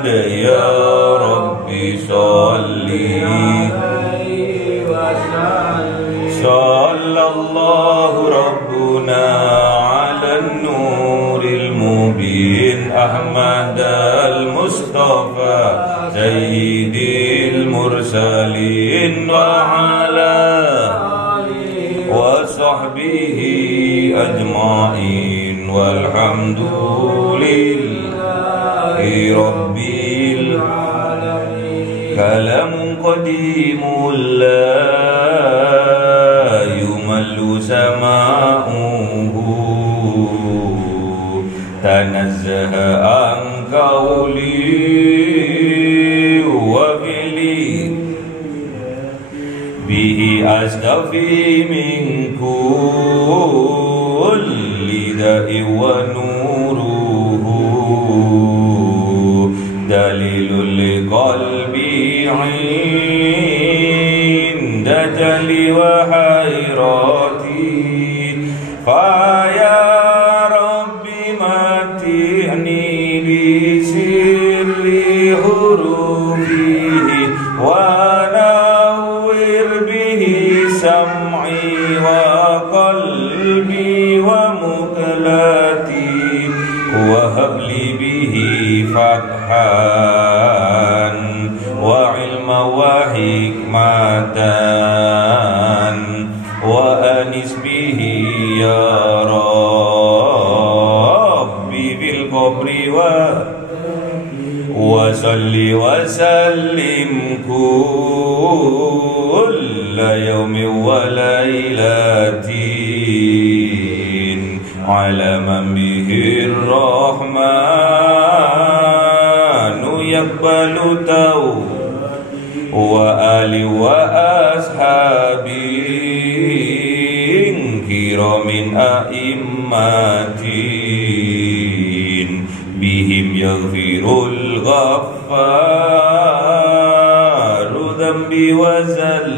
Muhammad ya Rabbi sholli sallallahu rabbuna ala nuril mubin Ahmad al-Mustafa sayyidil mursalin wa ala wa sahbihi ajma'in walhamdulillahi rabbil alamin kalamun qadimul la yumallu sama'uhu tanazzaha an qawli wa fili bihi astafi min kulli da'i wa nuruhu dalilul liqalbi 'inda jali wa hayrati fa ya rabbi matihni bi sirri hurufihi wa sam'i wa qalbi wa muqlati wa habli bihi fathan wa ilma wa hikmatan wa anis bihi ya rabbi bil qabri wa salli wa sallim kulla yawmin wa laylatin ala man bihi ar-rahmanu yaqbalu wa ali wa ashabin kiramin a'immatin bihim yaghfirul ghaffaru dhanbi wa zal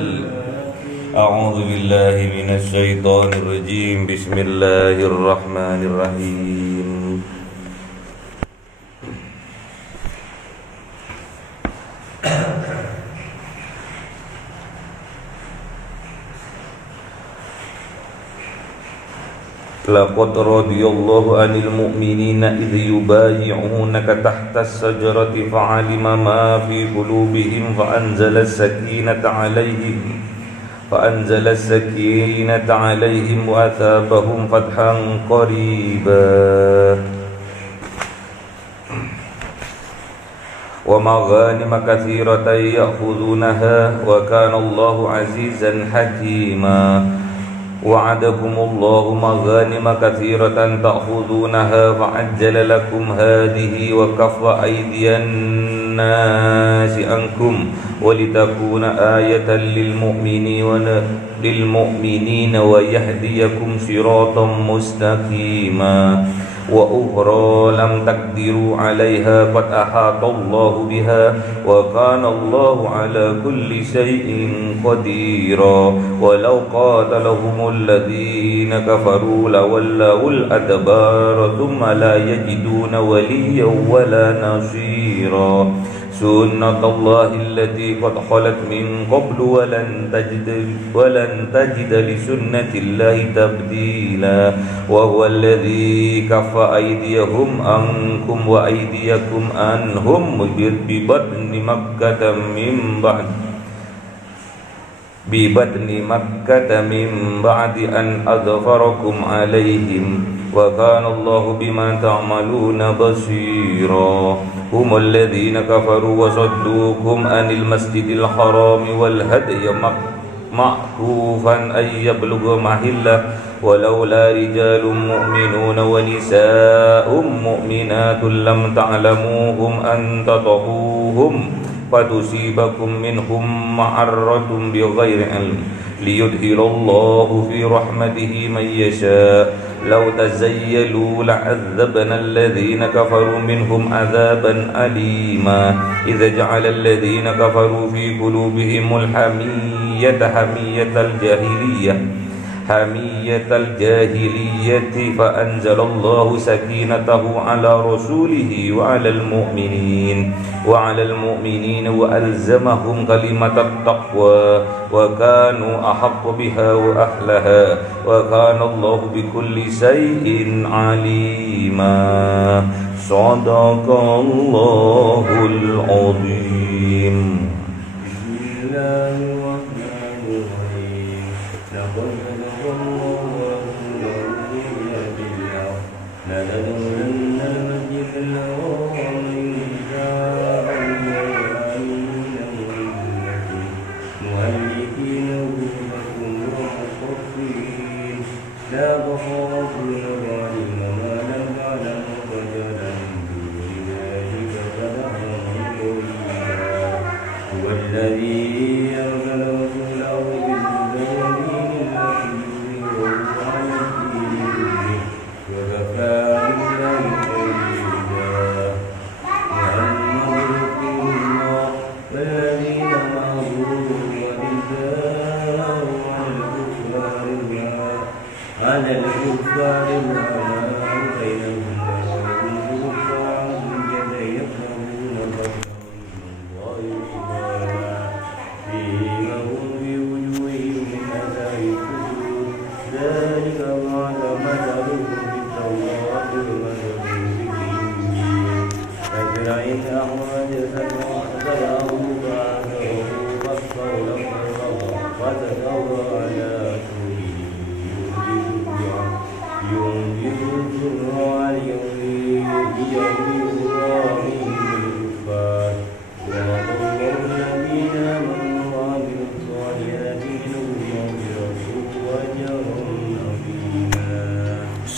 a'udzu billahi minasy syaithanir rajim bismillahirrahmanirrahim Laqad radiyallahu 'anil mu'minina idh yubayyi'unaka tahta as-sajarati fa'alima ma fi qulubihim fa'anzala as-sakinata 'alayhim wa athabahum fathan qariba wa maghanima katsiratan ya'khudunaha wa kana Allahu 'azizan hakima وعدكم الله مغانم كثيرة تأخذونها فعجل لكم هذه وكف أيدي الناس عنكم ولتكون آية للمؤمنين ويهديكم صراطا مستقيما وأخرى لم تقدروا عليها قد أحاط الله بها وكان الله على كل شيء قديرا ولو قاتلهم الذين كفروا لولوا الأدبار ثم لا يجدون وليا ولا نصيرا سنة الله التي قد خلت من قبل ولن تجد لسنة الله تبديلا وهو الذي كف أيديهم عنكم وأيديكم عنهم ببطن مكة من بعد أن أظفركم عليهم وكان الله بما تعملون بصيرا هم الذين كفروا وصدوكم عن المسجد الحرام والهدي معكوفا أن يبلغ محله ولولا رجال مؤمنون ونساء مؤمنات لم تعلموهم أن تطؤوهم فتصيبكم منهم معرة بغير علم ليدخل الله في رحمته من يشاء لو تزيلوا لعذبنا الذين كفروا منهم عذابا أليما إذا جعل الذين كفروا في قلوبهم الحمية حمية حمية الجاهلية فأنزل الله سكينته على رسوله وعلى المؤمنين وألزمهم كلمة التقوى وكانوا أحق بها وأهلها وكان الله بكل شيء عليما صدق الله العظيم.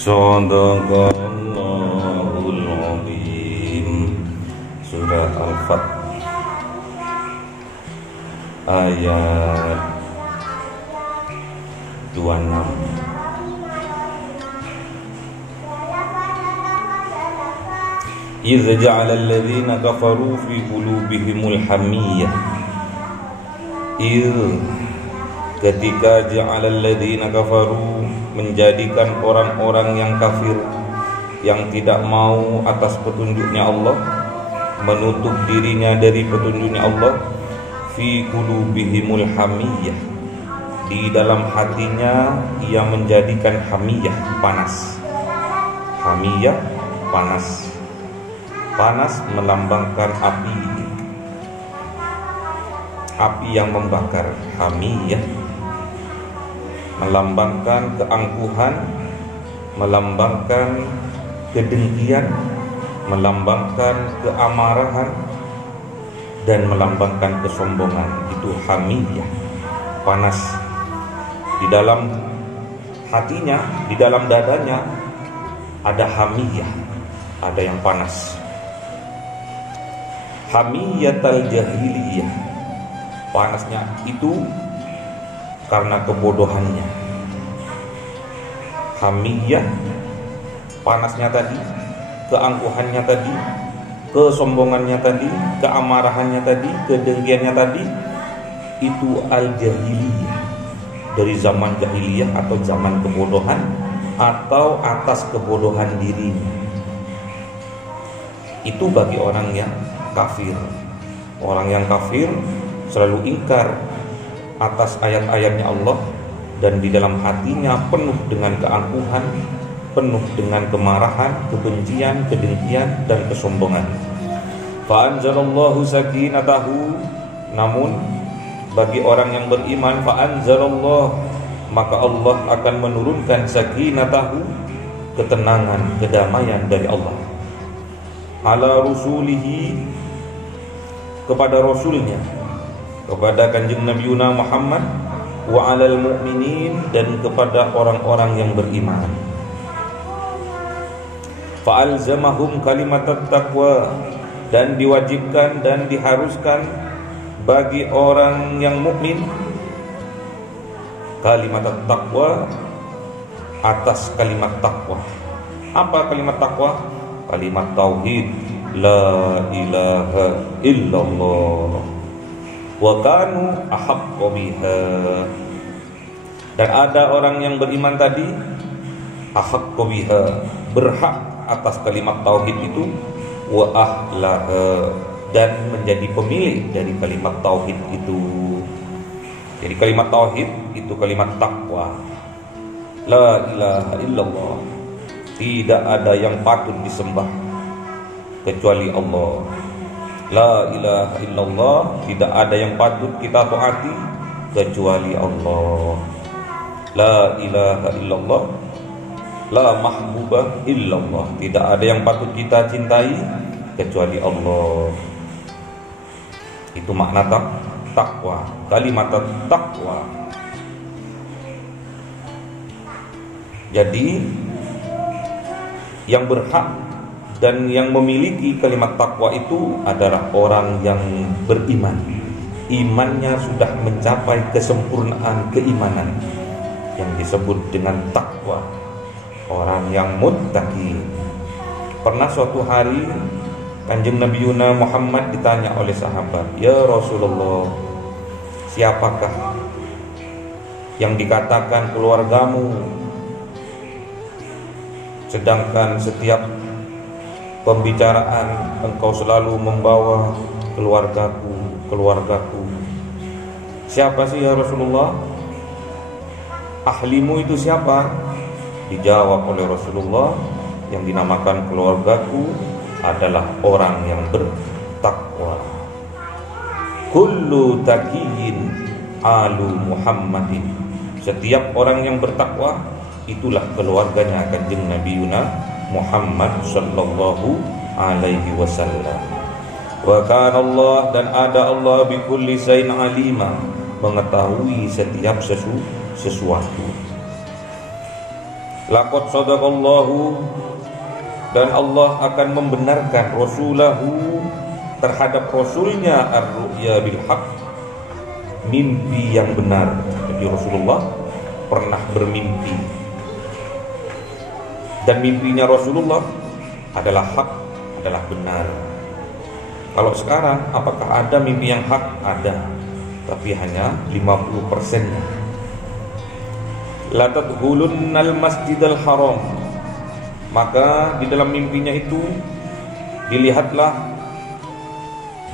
Sadaqallahul Azim. Surah Al-Fath ayat 26. Idza ja'ala alladhina kafaru fi qulubihimul hamiyyah. Ketika ja'ala alladhina kafaru, menjadikan orang-orang yang kafir, yang tidak mau atas petunjuknya Allah, menutup dirinya dari petunjuknya Allah, fi qulubihimul hamiyyah, di dalam hatinya ia menjadikan hamiyah, panas. Hamiyah, panas. Panas melambangkan api yang membakar. Hamiyah melambangkan keangkuhan, melambangkan kedengkian, melambangkan keamarahan, dan melambangkan kesombongan. Itu hamiyah, panas. Di dalam hatinya, di dalam dadanya ada hamiyah, ada yang panas. Hamiyatal jahiliyah, panasnya itu karena kebodohannya. Hamiyah, panasnya tadi, keangkuhannya tadi, kesombongannya tadi, keamarahannya tadi, kedengkiannya tadi, itu al-jahiliyah, dari zaman jahiliyah atau zaman kebodohan, atau atas kebodohan dirinya. Itu bagi orang yang kafir. Orang yang kafir selalu ingkar atas ayat-ayatnya Allah, dan di dalam hatinya penuh dengan keangkuhan, penuh dengan kemarahan, kebencian, kedengkian, dan kesombongan. Fa'anzalallahu sakinatahu, namun bagi orang yang beriman, fa'anzalallah, maka Allah akan menurunkan sakinatahu, ketenangan, kedamaian dari Allah, ala rusulihi, kepada rasulnya, kepada kanjeng Nabi Muhammad, wa alal mu'minin, dan kepada orang-orang yang beriman. Fa'alzamahum kalimatat taqwa, dan diwajibkan dan diharuskan bagi orang yang mukmin kalimatat taqwa, atas kalimat takwa. Apa kalimat takwa? Kalimat tauhid, la ilaha illallah, wa kanu ahaqqa biha, Dan ada orang yang beriman tadi ahaqqu biha, berhak atas kalimat tauhid itu, wa ahlaha, dan menjadi pemilik dari kalimat tauhid itu. Jadi kalimat tauhid itu kalimat takwa. La ilaha illallah, tidak ada yang patut disembah kecuali Allah. La ilaha illallah, tidak ada yang patut kita taati kecuali Allah. La ilaha illallah, la mahbubah illallah, tidak ada yang patut kita cintai kecuali Allah. Itu makna takwa, kalimat takwa. Jadi yang berhak dan yang memiliki kalimat takwa itu adalah orang yang beriman. Imannya sudah mencapai kesempurnaan keimanan yang disebut dengan takwa. Orang yang muttaqi. Pernah suatu hari Kanjeng Nabi Muhammad ditanya oleh sahabat, "Ya Rasulullah, siapakah yang dikatakan keluargamu, sedangkan setiap pembicaraan engkau selalu membawa keluargaku, keluargaku." Siapa sih ya Rasulullah? Ahlimu itu siapa? Dijawab oleh Rasulullah, yang dinamakan keluargaku adalah orang yang bertakwa. Kullu taqiyyin alu Muhammadin. Setiap orang yang bertakwa itulah keluarganya Kanjeng Nabi Muhammad sallallahu alaihi wasallam. Wa kana Allah, dan ada Allah bi kulli shay'in alima, mengetahui setiap sesuatu. Laqad sadaqallahu, dan Allah akan membenarkan rasulahu, terhadap rasulnya, ar-ru'ya bil haqq, mimpi yang benar. Jadi Rasulullah pernah bermimpi, dan mimpinya Rasulullah adalah hak, adalah benar. Kalau sekarang apakah ada mimpi yang hak? Ada, tapi hanya 50%-nya. La tadkhulunnal masjidal haram, maka di dalam mimpinya itu dilihatlah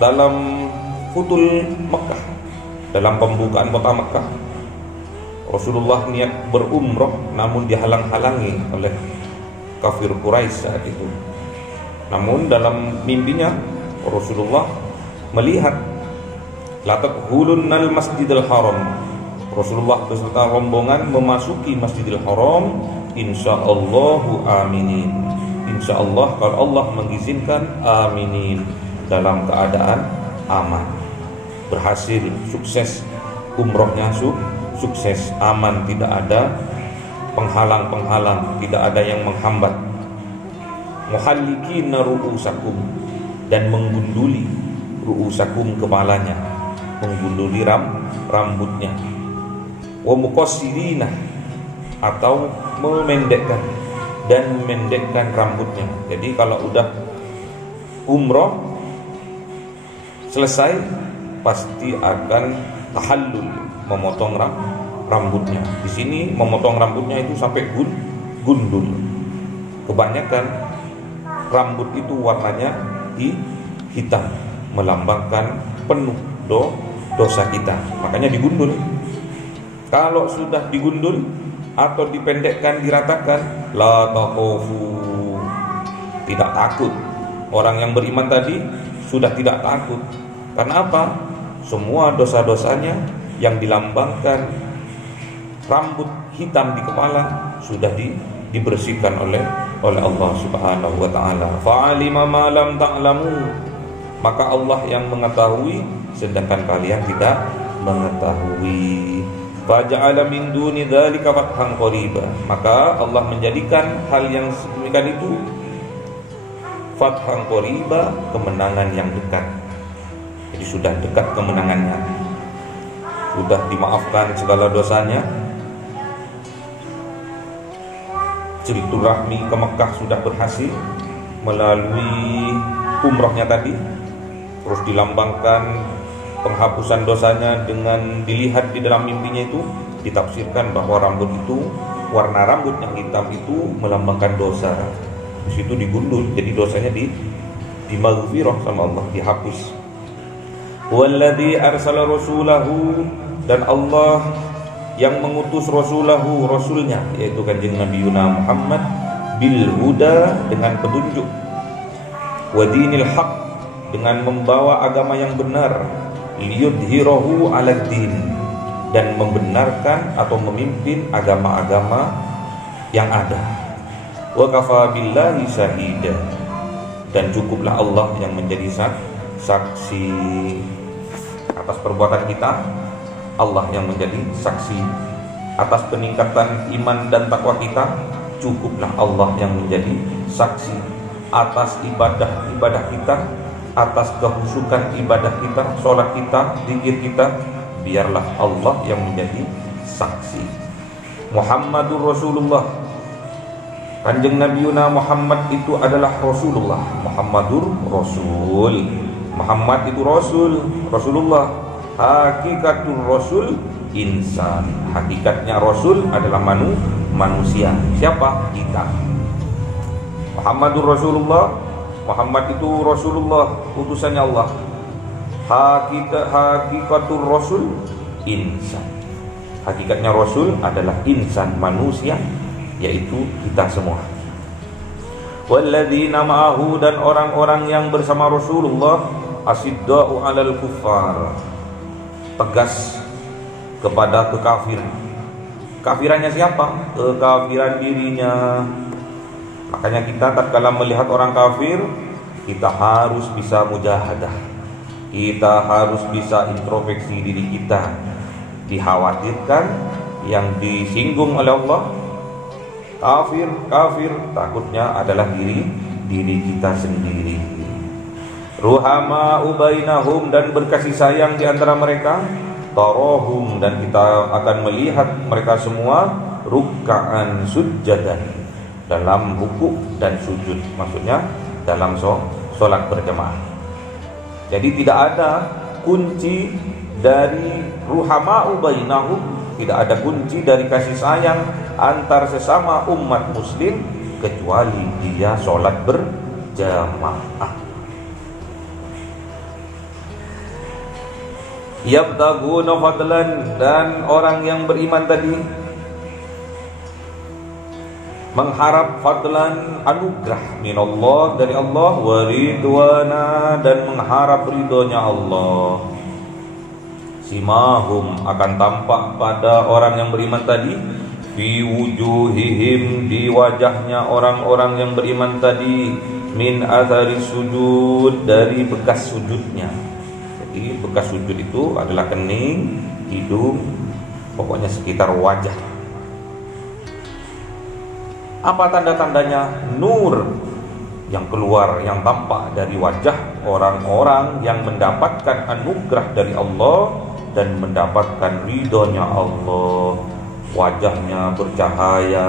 dalam futul Mekah, dalam pembukaan kota Mekah, Rasulullah niat berumrah namun dihalang-halangi oleh kafir Quraisy saat itu. Namun dalam mimpinya Rasulullah melihat la tadkhulunnal masjidal haram, Rasulullah beserta rombongan memasuki Masjidil Haram, insyaallahu aminin. Insyaallah, kalau Allah mengizinkan, aminin, dalam keadaan aman, berhasil, sukses, umrohnya sukses, aman, tidak ada penghalang-penghalang, tidak ada yang menghambat. Muhallikina ru'usakum, dan menggunduli ru'usakum, kepalanya, menggunduli rambutnya. Wa muqassirina, atau memendekkan rambutnya. Jadi kalau udah umroh selesai pasti akan tahallul, memotong rambutnya. Di sini memotong rambutnya itu sampai gundul. Kebanyakan rambut itu warnanya hitam, melambangkan penuh dosa kita. Makanya digundul. Kalau sudah digundul atau dipendekkan, diratakan, la takhafu, tidak takut. Orang yang beriman tadi sudah tidak takut. Karena apa? Semua dosa-dosanya yang dilambangkan rambut hitam di kepala sudah dibersihkan oleh Allah Subhanahu wa taala. Fa'alima ma lam ta'lamu, maka Allah yang mengetahui sedangkan kalian tidak mengetahui. Faja'ala min duni dzalika fathan qariba, maka Allah menjadikan hal yang sedemikian itu fathan qariba, kemenangan yang dekat. Jadi sudah dekat kemenangannya, sudah dimaafkan segala dosanya. Silaturahmi ke Mekah sudah berhasil melalui umrahnya tadi, terus dilambangkan penghapusan dosanya dengan dilihat di dalam mimpinya itu ditafsirkan bahwa rambut itu, warna rambut yang hitam itu melambangkan dosa. Di situ digundul, jadi dosanya dimaghfirah sama Allah, dihapus. Walladzi arsala rasulahu, dan Allah yang mengutus rasulahu, rasulnya yaitu kanjeng Nabi Muhammad, bil huda, dengan petunjuk, wa dinil haq, dengan membawa agama yang benar, liyudhhirahu 'alad din, dan membenarkan atau memimpin agama-agama yang ada. Wa kafa billahi syahida, dan cukuplah Allah yang menjadi saksi atas perbuatan kita. Allah yang menjadi saksi atas peningkatan iman dan takwa kita. Cukuplah Allah yang menjadi saksi atas ibadah kita, atas kehusukan ibadah kita, sholat kita, zikir kita. Biarlah Allah yang menjadi saksi. Muhammadur Rasulullah, kanjeng Nabi Muhammad itu adalah Rasulullah. Muhammadur Rasul, Muhammad itu Rasul, Rasulullah. Hakikatul Rasul insan, hakikatnya Rasul adalah manusia. Siapa? Kita. Muhammadur Rasulullah, Muhammad itu Rasulullah, utusannya Allah. Hakikatul Rasul insan, hakikatnya Rasul adalah insan, manusia, yaitu kita semua. Walladzina ma'ahu, dan orang-orang yang bersama Rasulullah, asidda'u 'alal kuffar, tegas kepada kekafiran. Kafirannya siapa? Kekafiran dirinya. Makanya kita tatkala melihat orang kafir, kita harus bisa mujahadah, kita harus bisa introspeksi diri kita. Dikhawatirkan yang disinggung oleh Allah kafir, takutnya adalah diri kita sendiri. Ruhama ubainahum, dan berkasih sayang di antara mereka. Tarahum, dan kita akan melihat mereka semua ruk'an sujjadan, dalam rukuk dan sujud, maksudnya dalam sholat berjamaah. Jadi tidak ada kunci dari ruhama ubainahum, tidak ada kunci dari kasih sayang antar sesama umat muslim kecuali dia sholat berjamaah. Yabtaguna fadlan, dan orang yang beriman tadi mengharap fadlan, anugerah minallah, dari Allah, waridwana, dan mengharap ridhonya Allah. Simahum, akan tampak pada orang yang beriman tadi, fi wujuhihim, di wajahnya orang-orang yang beriman tadi, min athari sujud, dari bekas sujudnya. Jadi bekas sujud itu adalah kening, hidung, pokoknya sekitar wajah. Apa tanda-tandanya? Nur yang keluar, yang tampak dari wajah orang-orang yang mendapatkan anugerah dari Allah dan mendapatkan ridhonya Allah. Wajahnya bercahaya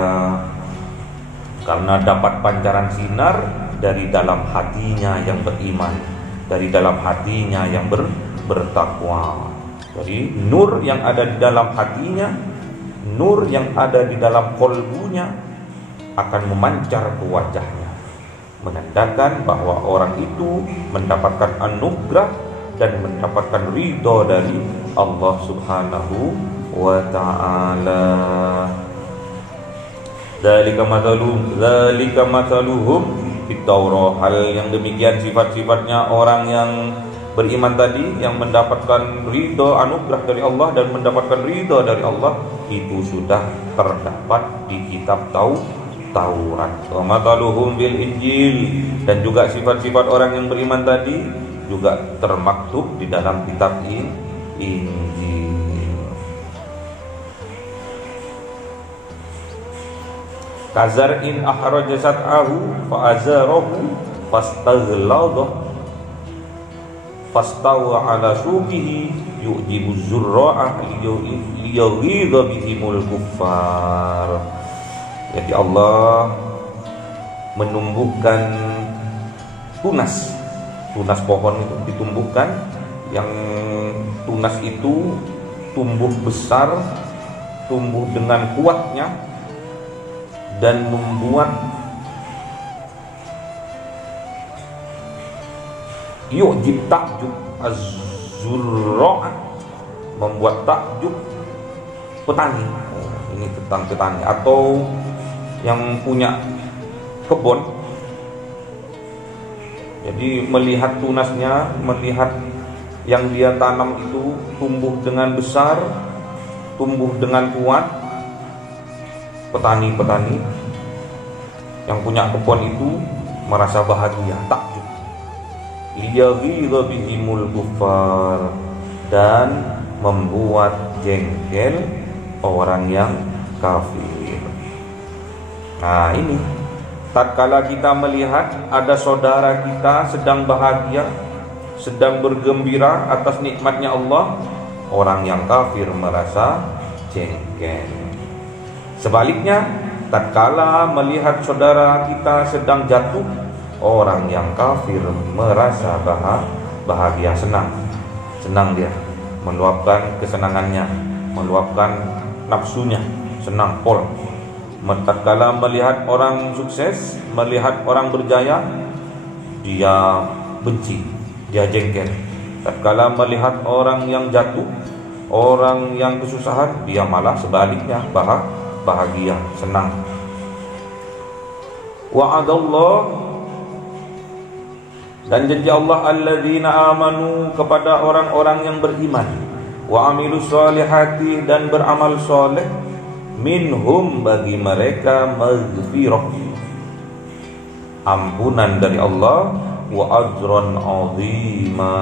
karena dapat pancaran sinar dari dalam hatinya yang beriman, dari dalam hatinya yang bertakwa. Jadi nur yang ada di dalam hatinya, nur yang ada di dalam kolbunya akan memancar ke wajahnya, menandakan bahwa orang itu mendapatkan anugerah dan mendapatkan ridho dari Allah Subhanahu wa ta'ala. Dzalika mathaluhum fit Taurah. Hal yang demikian sifat-sifatnya orang yang beriman tadi, yang mendapatkan ridho, anugerah dari Allah dan mendapatkan ridho dari Allah, itu sudah terdapat di kitab Taurat. Wa mathaluhum bil Injil, dan juga sifat-sifat orang yang beriman tadi juga termaktub di dalam kitab Injil. Kazar'in ahraja sat'ahu fa'azarahu fastaghladha fastawa ala suqihi yu'jibu zurra'a liyaghidha bihimul kuffar. Jadi Allah menumbuhkan tunas pohon itu ditumbuhkan Yang tunas itu tumbuh besar, tumbuh dengan kuatnya, dan membuat yu'jib takjub az-zurra', membuat takjub petani. Ini tentang petani atau yang punya kebun. Jadi melihat tunasnya, melihat yang dia tanam itu tumbuh dengan besar, tumbuh dengan kuat. Petani-petani yang punya kebun itu merasa bahagia, takjub. Liyaghidha bihimul kufar, dan membuat jengkel orang yang kafir. Nah ini, tatkala kita melihat ada saudara kita sedang bahagia, sedang bergembira atas nikmatnya Allah, orang yang kafir merasa jengkel. Sebaliknya, tatkala melihat saudara kita sedang jatuh, orang yang kafir merasa bahagia, senang dia, meluapkan kesenangannya, meluapkan nafsunya, senang pol. Tatkala melihat orang sukses, melihat orang berjaya, dia benci, dia jengkel. Tatkala melihat orang yang jatuh, orang yang kesusahan, dia malah sebaliknya bahagia, senang. Wa'adallah, dan janji Allah alladzina amanu, kepada orang-orang yang beriman, wa amilus solihati, dan beramal soleh, minhum, bagi mereka, maghfirah, ampunan dari Allah, wa ajran azima,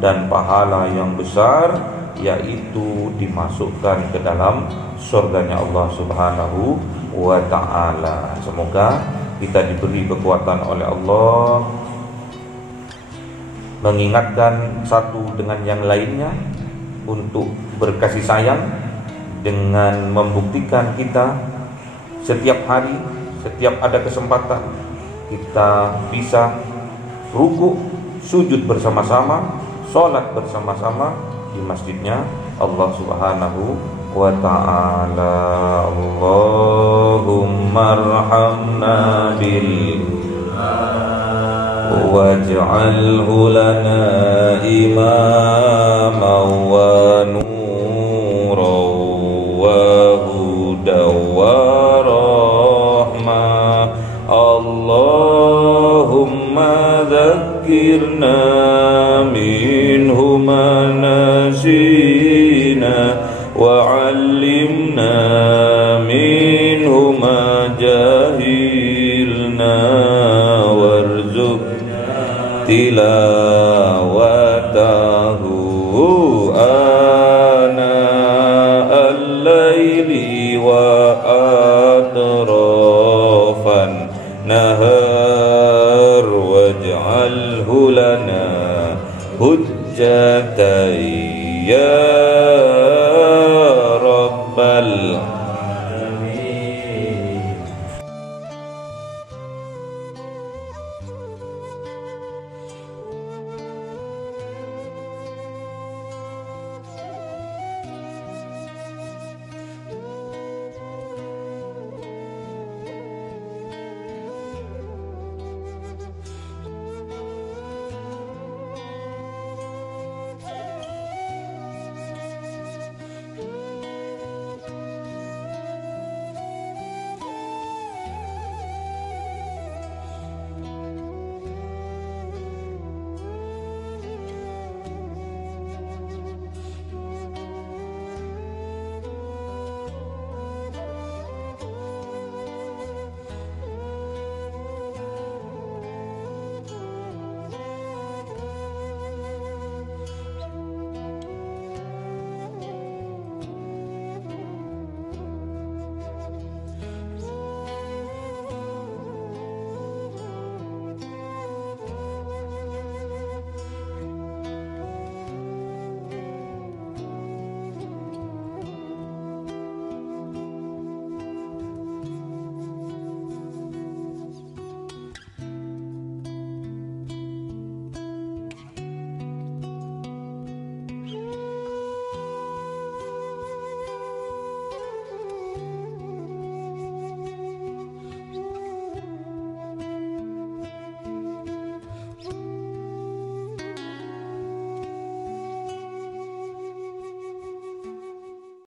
dan pahala yang besar, yaitu dimasukkan ke dalam surganya Allah Subhanahu wa ta'ala. Semoga kita diberi kekuatan oleh Allah mengingatkan satu dengan yang lainnya untuk berkasih sayang, dengan membuktikan kita setiap hari, setiap ada kesempatan kita bisa ruku, sujud bersama-sama, sholat bersama-sama di masjidnya Allah Subhanahu wa ta'ala. Allahumma arhamna bil waj'alhu lana imaman wa nuran wa hudan wa rahmah. Allahumma dzakkirna minhu ma nasina wa 'allimna minhu ma jahilna tilawatahu ana al-laili wa atrafan nahar waj'alhu lana hujjatan ya rabbal